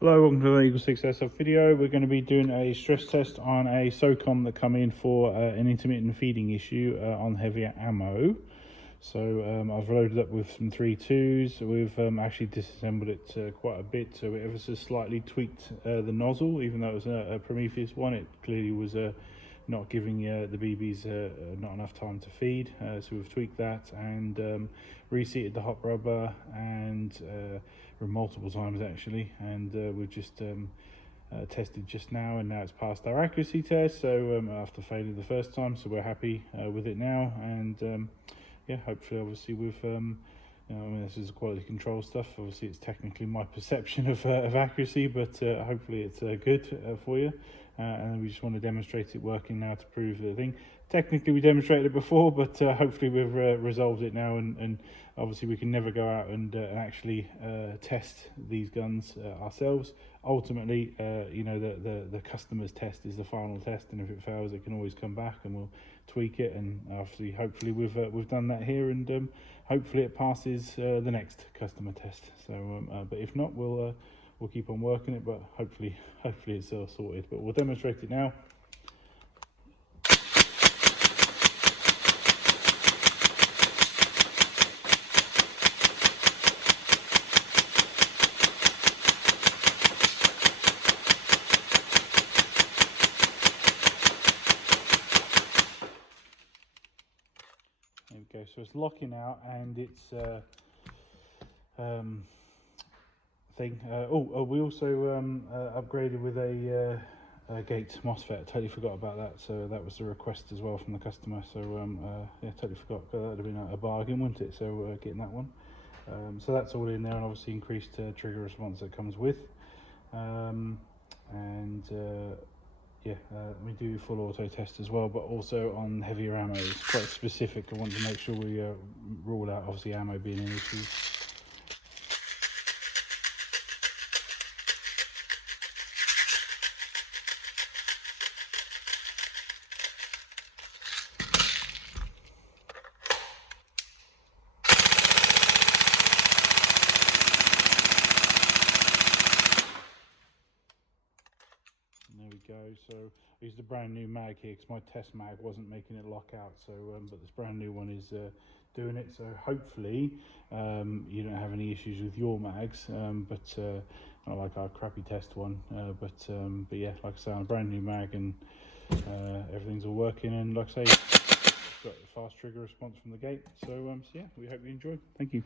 Hello, welcome to the Eagle 6 Airsoft video. We're going to be doing a stress test on a socom that come in for an intermittent feeding issue on heavier ammo. So I've loaded up with some 3.2s. We've actually disassembled it quite a bit, so we ever so slightly tweaked the nozzle. Even though it was a Prometheus one, it clearly was not giving the BBs not enough time to feed, so we've tweaked that and reseated the hot rubber and multiple times actually, and we've just tested just now, and now it's passed our accuracy test, so after failing the first time, so we're happy with it now. And yeah, hopefully obviously with I mean, this is quality control stuff, obviously it's technically my perception of accuracy, but hopefully it's good for you. And we just want to demonstrate it working now to prove the thing. Technically we demonstrated it before, but hopefully we've resolved it now, and obviously we can never go out and actually test these guns ourselves. Ultimately, you know, the customer's test is the final test, and if it fails it can always come back and we'll tweak it, and obviously hopefully we've done that here, and hopefully it passes the next customer test. So but if not, we'll keep on working it, but hopefully it's sorted. But we'll demonstrate it now. There we go, so it's locking out, and it's thing. We also upgraded with a gate MOSFET. Totally forgot about that, so that was a request as well from the customer. So yeah, totally forgot. That would have been a bargain, wouldn't it? So getting that one. So that's all in there, and obviously increased trigger response that comes with. Yeah, we do full auto test as well, but also on heavier ammo. It's quite specific. I want to make sure we rule out obviously ammo being an issue. There we go. So I used a brand new mag here because my test mag wasn't making it lock out. So but this brand new one is doing it. So hopefully you don't have any issues with your mags, but not like our crappy test one. But yeah, like I say, on a brand new mag, and everything's all working. And like I say, got a fast trigger response from the gate. So yeah, we hope you enjoyed. Thank you.